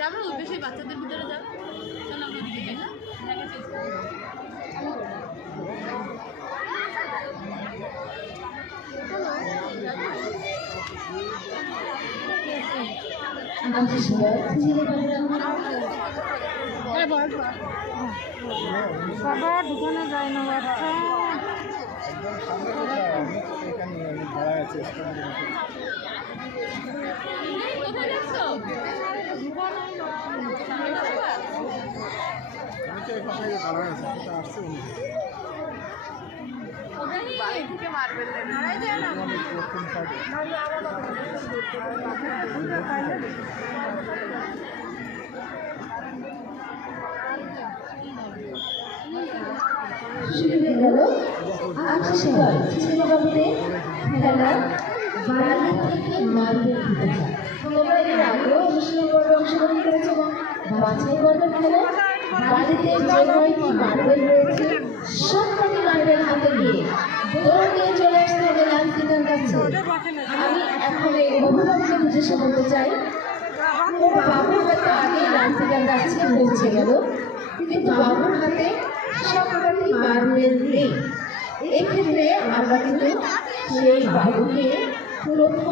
যাবে ওই সেই বাচ্চাদের ভিতরে যাবে চল আমরা ওদিকে যাই না বাবা দোকানে যায় না বাচ্চা শুরু হয়ে গেল আকাশগড় চিত্রবাবুতে খেলা বাড়ি থেকে মার্বেল ফুটেছে। তোমরা এর আগেও অনুশীলন পর্বে অংশগ্রহণ করেছো এবং বাছাই পর্বের খেলা বাড়িতে যে কয়টি মার্বেল রয়েছে সবকটি মার্বেল হাতে নিয়ে দৌড় দিয়ে চলে আসতে হবে লাঞ্চিতার কাছে। আমি এখন এই অভিভাবককে উদ্দেশ্য বলতে চাই ওর বাবুর হয়তো আগে লাঞ্চিতার কাছে পৌঁছে গেল কিন্তু বাবুর হাতে সবকটি মার্বেল নেই। এক্ষেত্রে আমরা কিন্তু সেই বাবুকে প্রথম